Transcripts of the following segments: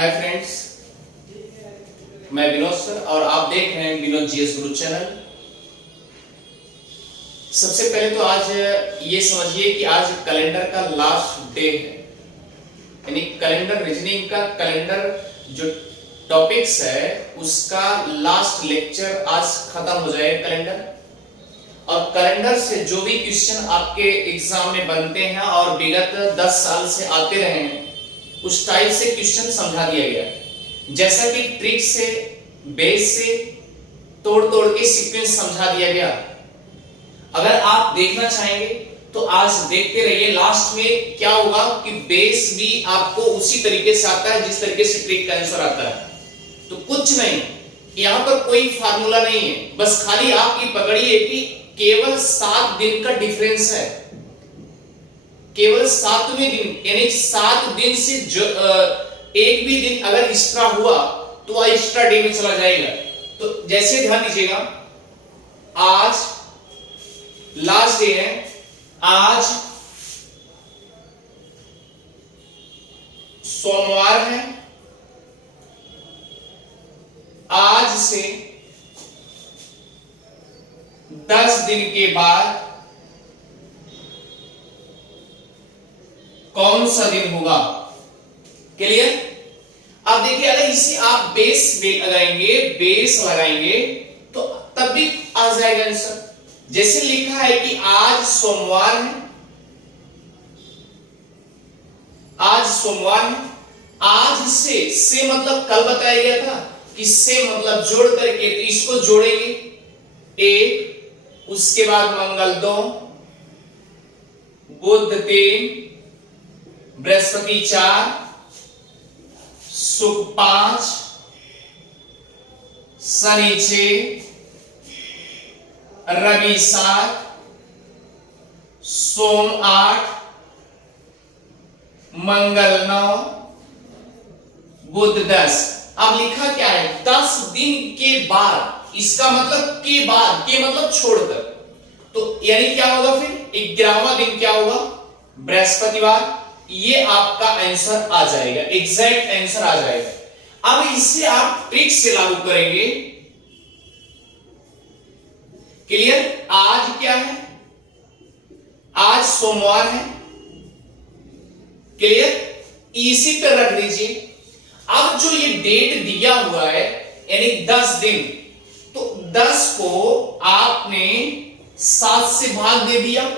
Hi friends, मैं Vinod sir और आप देख रहे हैं विनोद जीएस गुरु चैनल। सबसे पहले तो आज ये समझिए कि आज कैलेंडर का लास्ट डे है, यानी कैलेंडर रीजनिंग का कैलेंडर जो टॉपिक्स है उसका लास्ट लेक्चर आज खत्म हो जाएगा कैलेंडर। और कैलेंडर से जो भी क्वेश्चन आपके एग्जाम में बनते हैं और विगत 10 साल से आते रहे हैं उस टाइप से क्वेश्चन समझा दिया गया, जैसा कि ट्रिक से, बेस से तोड़ तोड़ के सीक्वेंस समझा दिया गया। अगर आप देखना चाहेंगे तो आज देखते रहिए, लास्ट में क्या होगा कि बेस भी आपको उसी तरीके से आता है जिस तरीके से ट्रिक का आंसर आता है। तो कुछ नहीं, यहां पर कोई फार्मूला नहीं है, बस खाली आप ये पकड़िए कि केवल 7 दिन का डिफरेंस है। केवल 7वें दिन, यानी 7 दिन से जो एक भी दिन अगर एक्स्ट्रा हुआ तो वह एक्स्ट्रा डे में चला जाएगा। तो जैसे ध्यान दीजिएगा, आज लास्ट डे है, आज सोमवार है, आज से 10 दिन के बाद कौन सा दिन होगा। क्लियर? अब देखिए, अगर इसे आप बेस लगाएंगे तो तब भी आ जाएगा आंसर। जैसे लिखा है कि आज सोमवार है, आज सोमवार है, आज से मतलब कल बताया गया था कि से मतलब जोड़ करके, तो इसको जोड़ेंगे 1, उसके बाद मंगल 2, बुध 3, बृहस्पति 4, शुक्र 5, शनि 6, रवि 7, सोम 8, मंगल 9, बुध 10। अब लिखा क्या है? 10 दिन के बाद, इसका मतलब के बाद, के मतलब छोड़कर, तो यानी क्या होगा फिर? 11वां दिन क्या होगा? बृहस्पतिवार। ये आपका आंसर आ जाएगा, एग्जैक्ट आंसर आ जाएगा। अब इसे आप ट्रिक से लागू करेंगे। क्लियर? आज क्या है? आज सोमवार है। क्लियर? इसी पे रख दीजिए। अब जो ये डेट दिया हुआ है यानी 10 दिन, तो 10 को आपने 7 से भाग दे दिया,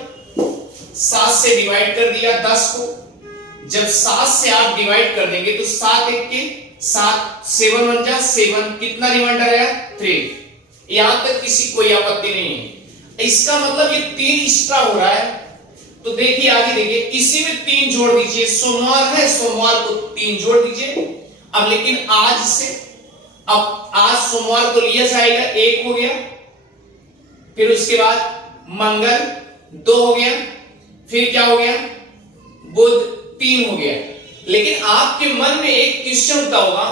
7 से डिवाइड कर दिया 10 को। जब 7 से आप डिवाइड कर देंगे तो 7 1 के 7, 7 1 जा 7, कितना रिमाइंडर है? 3। यहां तक किसी कोई आपत्ति नहीं है। इसका मतलब ये 3 एक्स्ट्रा हो रहा है। तो देखिए आगे, देखिए इसी में 3 जोड़ दीजिए। सोमवार है, सोमवार को 3 जोड़ दीजिए। अब लेकिन आज से, अब आज सोमवार को लिया जाएगा, 1 हो गया, फिर उसके बाद मंगल 2 हो गया, फिर क्या हो गया? बुध 3 हो गया। लेकिन आपके मन में एक क्वेश्चन उठता होगा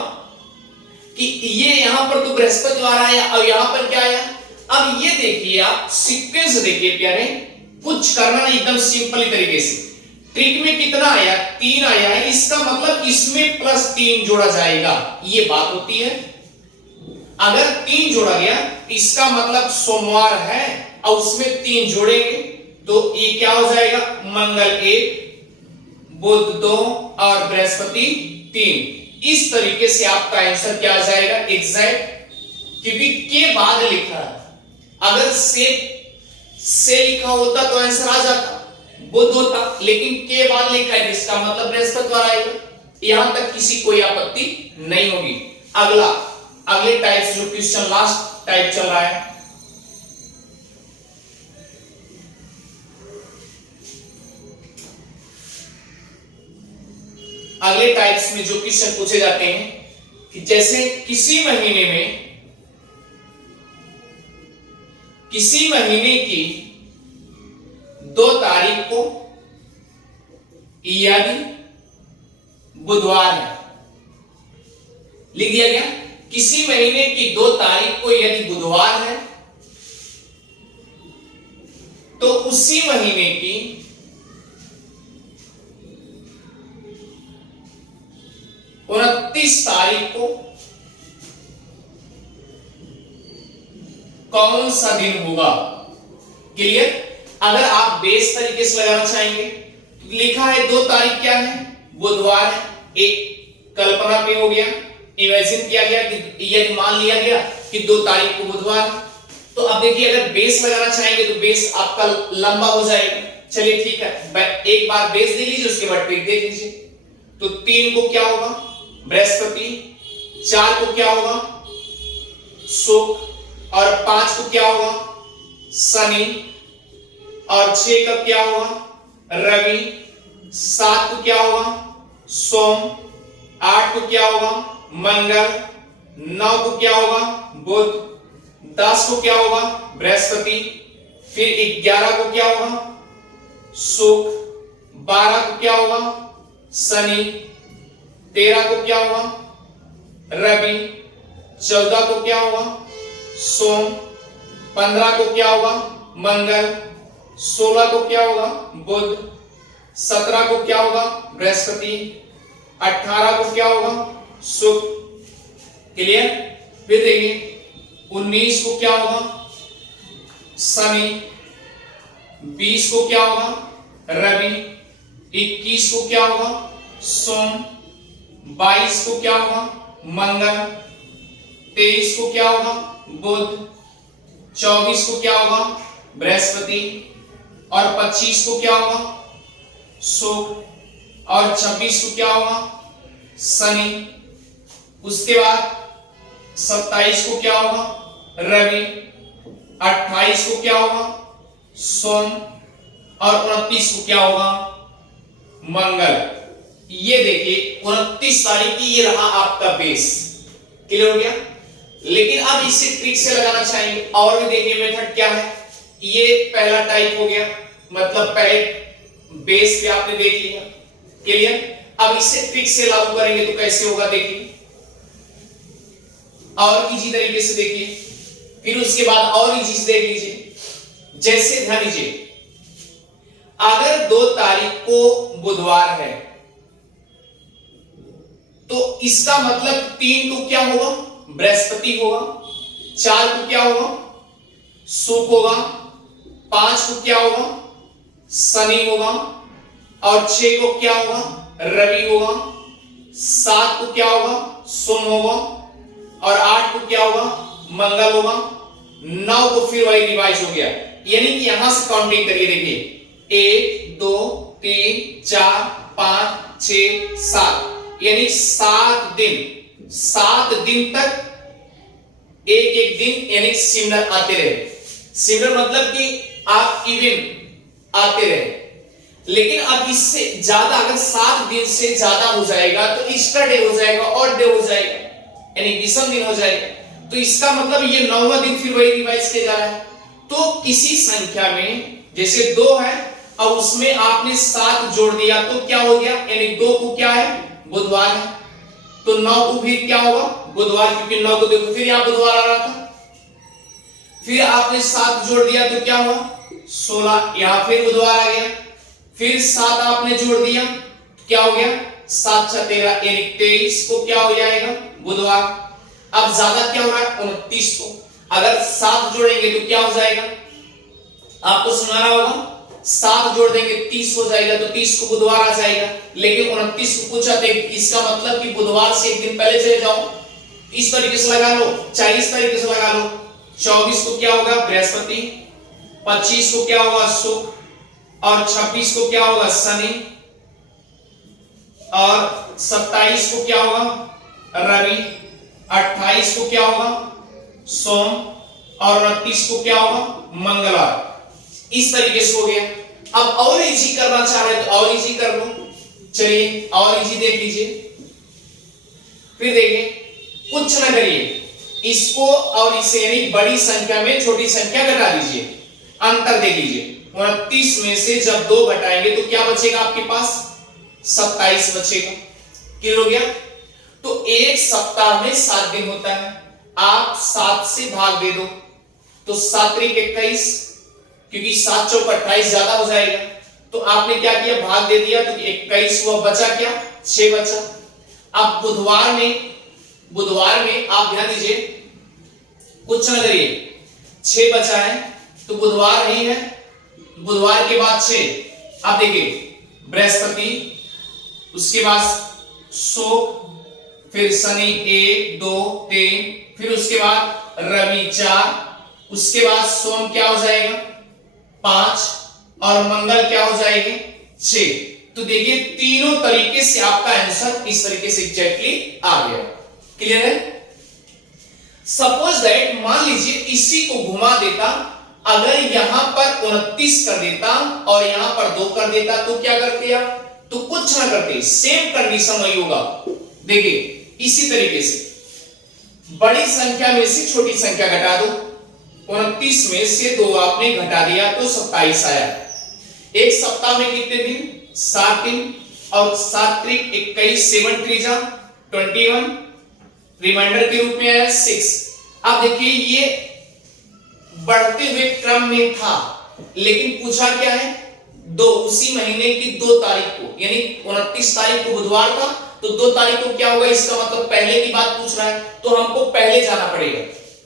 कि ये यहां पर तो बृहस्पतिवार आया और यहां पर क्या आया? अब ये देखिए, आप सीक्वेंस देखिए प्यारे, कुछ करना नहीं, एकदम सिंपल तरीके से। ट्रिक में कितना आया? 3 आया है, इसका मतलब इसमें प्लस 3 जोड़ा जाएगा, ये बात होती है। अगर 3 जोड़ा गया, इसका मतलब सोमवार है और उसमें 3 जोड़ेंगे तो ये क्या हो जाएगा? मंगल 1, बुध 2 और बृहस्पति 3। इस तरीके से आपका आंसर क्या आ जाएगा? एग्जैक्ट, क्योंकि के बाद लिखा है। अगर से लिखा होता तो आंसर आ जाता, बुध होता, लेकिन के बाद लिखा है, इसका मतलब बृहस्पतिवार आएगा। यहां तक किसी कोई आपत्ति नहीं होगी। अगले टाइप से जो क्वेश्चन लास्ट टाइप चल रहा है, अगले टाइप्स में जो क्वेश्चन पूछे जाते हैं कि जैसे किसी महीने की 2 तारीख को यदि बुधवार है, लिख दिया गया। किसी महीने की 2 तारीख को यदि बुधवार है तो उसी महीने की 29 तारीख को कौन सा दिन होगा? क्लियर? अगर आप बेस तरीके से लगाना चाहेंगे तो लिखा है 2 तारीख क्या है? बुधवार है। एक कल्पना पे हो गया, इमेजिन किया गया कि यदि मान लिया गया कि 2 तारीख को बुधवार है। तो अब देखिए अगर बेस लगाना चाहेंगे तो बेस आपका लंबा हो जाएगा। चलिए ठीक है, एक बार बेस दे लीजिए, उसके बाद ट्रिक देख लीजिए। तो 3 को क्या होगा? बृहस्पति। 4 को क्या होगा? शुक्र। और 5 को क्या होगा? शनि। और 6 का क्या होगा? रवि। 7 को क्या होगा? सोम। 8 को क्या होगा? मंगल। 9 को क्या होगा? बुध। 10 को क्या होगा? बृहस्पति। फिर 11 को क्या होगा? शुक्र। 12 को क्या होगा? शनि। 13 को क्या होगा? रवि। 14 को क्या होगा? सोम। 15 को क्या होगा? मंगल। 16 को क्या होगा? बुध। 17 को क्या होगा? बृहस्पति। 18 को क्या होगा? शुक्र। क्लियर? फिर देखिए 19 को क्या होगा? शनि। 20 को क्या होगा? रवि। 21 को क्या होगा? सोम। 22 को क्या होगा? मंगल। 23 को क्या होगा? बुध। 24 को क्या होगा? बृहस्पति। और 25 को क्या होगा? शुक्र। और 26 को क्या होगा? शनि। उसके बाद 27 को क्या होगा? रवि। 28 को क्या होगा? सोम। और 29 को क्या होगा? मंगल। ये देखिए 29 तारीख की ये रहा आपका बेस। क्लियर हो गया? लेकिन अब इसे ट्रिक से लगाना चाहेंगे और भी देखिए मेथड क्या है। ये पहला टाइप हो गया, मतलब पहले बेस पे आपने देख लिया। क्लियर? अब इसे ट्रिक से लागू करेंगे तो कैसे होगा देखिए, और इजी तरीके से देखिए, फिर उसके बाद और इजी से देख लीजिए। जैसे ध्यान दीजिए, अगर 2 तारीख को बुधवार है तो इसका मतलब 3 को क्या होगा? बृहस्पति होगा। 4 को क्या होगा? शुक्र होगा। 5 को क्या होगा? शनि होगा। और 6 को क्या होगा? रवि होगा। 7 को क्या होगा? सोम होगा। और 8 को क्या होगा? मंगल होगा। 9 को फिर वही रिवाइज हो गया, यानी कि यहां से काउंटिंग करिए। देखिए 1 2 3 4 5 6 7, यानी 7 दिन तक एक एक दिन यानी सिमिलर आते रहे। सिमिलर मतलब कि आप इवन आते रहे। लेकिन अब इससे ज्यादा अगर 7 दिन से ज्यादा हो जाएगा तो एक्स्ट्रा डे हो जाएगा, और डे हो जाएगा, यानी विषम दिन हो जाएगा। तो इसका मतलब ये 9वां दिन फिर वही रिवाइज किया जा रहा है। तो किसी संख्या में जैसे 2 है और उसमें आपने 7 जोड़ दिया तो क्या हो गया, यानी 2 को क्या है? बुधवार है। तो 9 को भी क्या होगा? बुधवार, क्योंकि 9 को देखो फिर यहां बुधवार आ रहा था। फिर आपने 7 जोड़ दिया तो क्या हुआ? 16, यहां फिर बुधवार आ गया। फिर 7 आपने जोड़ दिया तो क्या हो गया? 7 6 13, यानी 23 को क्या हो जाएगा? बुधवार। अब ज्यादा क्या हो रहा है? 29 को। अगर 7 जोड़ेंगे तो क्या हो जाएगा? आपको सुना रहा होगा, 7 जोड़ देंगे 30 हो जाएगा, तो 30 को बुधवार आ जाएगा। लेकिन 29 को पूछा था, इसका मतलब कि बुधवार से एक दिन पहले चले जाओ। इस तरीके से लगा लो, चाहे इस तरीके से लगा लो। 24 को क्या होगा? बृहस्पति। 25 को क्या होगा? शुक्र। और 26 को क्या होगा? शनि। और 27 को क्या होगा? रवि। 28 को क्या होगा? सोम। और 29 को क्या होगा? मंगलवार। इस तरीके से हो गया। अब और इजी करना चाह रहे तो और इजी कर लो। चलिए और इजी देख लीजिए। फिर देखिए, कुछ ना करिए, इसको और इसे यानी बड़ी संख्या में छोटी संख्या घटा दीजिए, अंतर देख लीजिए। 29 में से जब 2 घटाएंगे तो क्या बचेगा आपके पास? 27 बचेगा। क्लियर हो गया? तो एक सप्ताह में 7 दिन होता है। आप 7 से भाग दे दो तो 7 त्रिक 21, क्योंकि 7 चौक 28 ज्यादा हो जाएगा। तो आपने क्या किया? भाग दे दिया तो 21 हुआ, बचा क्या? 6 बचा। अब बुधवार में आप ध्यान दीजिए, कुछ न करिए, 6 बचा है तो बुधवार ही है, बुधवार के बाद 6, आप देखिए बृहस्पति, उसके बाद शुक्र, फिर शनि 1 2 3, फिर उसके बाद रवि 4, उसके बाद सोम क्या हो जाएगा 5, और मंगल क्या हो जाएगी 6। तो देखिए तीनों तरीके से आपका आंसर इस तरीके से एग्जैक्टली आ गया। क्लियर है? सपोज दैट, मान लीजिए इसी को घुमा देता, अगर यहां पर 29 कर देता और यहां पर 2 कर देता तो क्या करते आप? तो कुछ ना करते, सेम कंडीशन वही होगा। देखिए इसी तरीके से बड़ी संख्या में से छोटी संख्या घटा दो, 29 में से 2 आपने घटा दिया तो 27 आया। एक सप्ताह में कितने दिन? 7 दिन, और 7 त्रिक 21, 7 त्रिजा 21, रिमाइंडर के रूप में आया 6। अब देखिए ये बढ़ते हुए क्रम में था, लेकिन पूछा क्या है? 2, उसी महीने की 2 तारीख को, यानी 29 तारीख को बुधवार था, तो 2 तारीख को क्या होगा? इसका मतलब पहले की बात पूछ रहा है, तो हमको पहले जाना पड़ेगा।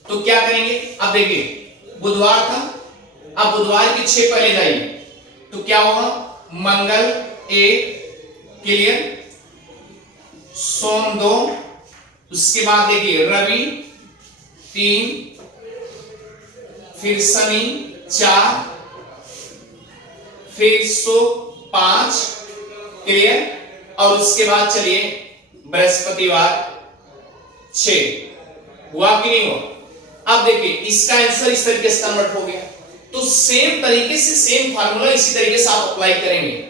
तो क्या करेंगे? अब देखिए बुधवार था, अब बुधवार की 6 पहले जाइए, तो क्या होगा? मंगल 1, क्लियर, सोम 2, उसके बाद देखिए रवि 3, फिर शनि 4, फिर शुक्र 5, क्लियर, और उसके बाद चलिए बृहस्पतिवार 6। हुआ कि नहीं हुआ? अब देखिए इसका आंसर इस तरीके से कन्वर्ट हो गया। तो सेम तरीके से सेम फार्मूला इसी तरीके से आप अप्लाई करेंगे।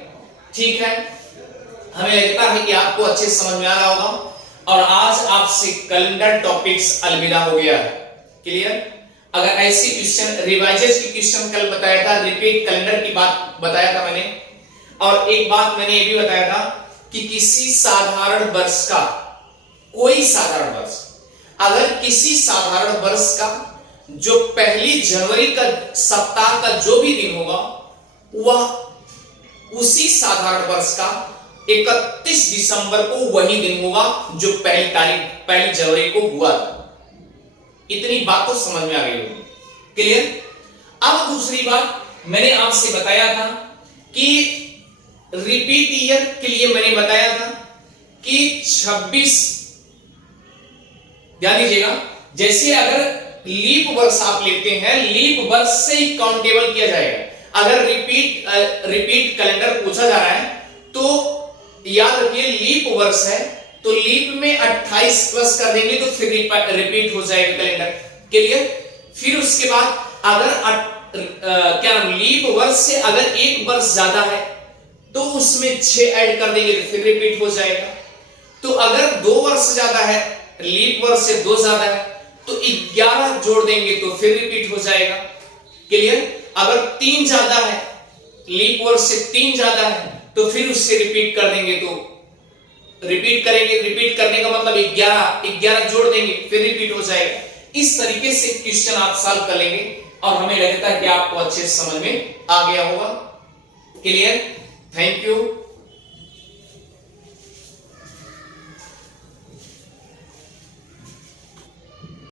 ठीक है, हमें लगता है कि आपको अच्छे समझ में आ रहा होगा। और आज आपसे कैलेंडर टॉपिक्स अलविदा हो गया। क्लियर? अगर ऐसी क्वेश्चन, रिवाइजेस की क्वेश्चन कल बताया था, रिपीट कैलेंडर की बात बताया था मैंने, और एक बात मैंने ये भी बताया था कि किसी साधारण वर्ष का, कोई साधारण वर्ष, अगर किसी साधारण वर्ष का जो 1 जनवरी का सप्ताह का जो भी दिन होगा, वह उसी साधारण वर्ष का 31 दिसंबर को वही दिन होगा जो 1 जनवरी को हुआ था। इतनी बात तो समझ में आ गई होगी। क्लियर? अब दूसरी बात मैंने आपसे बताया था कि रिपीट ईयर के लिए मैंने बताया था कि 26, ध्यान दीजिएगा, जैसे अगर लीप वर्ष आप लेते हैं, लीप वर्ष से ही काउंटेबल किया जाएगा। अगर रिपीट कैलेंडर पूछा जा रहा है तो याद रखिए लीप वर्ष है तो लीप में 28 प्लस कर देंगे तो फिर रिपीट हो जाएगा कैलेंडर। क्लियर? फिर उसके बाद अगर क्या नाम, लीप वर्ष से अगर 1 वर्ष ज्यादा है तो उसमें 6 ऐड कर देंगे तो फिर रिपीट हो जाएगा। तो अगर 2 वर्ष ज्यादा है, लीप वर्ष से 2 ज्यादा है, तो 11 जोड़ देंगे तो फिर रिपीट हो जाएगा। क्लियर? अगर 3 ज्यादा है, लीप वर्ष से 3 ज्यादा है, तो फिर उससे रिपीट कर देंगे तो रिपीट करेंगे। रिपीट करने का मतलब 11 जोड़ देंगे फिर रिपीट हो जाएगा। इस तरीके से क्वेश्चन आप सॉल्व कर लेंगे और हमें लगता है कि आपको अच्छे समझ में आ गया होगा। क्लियर? Thank you.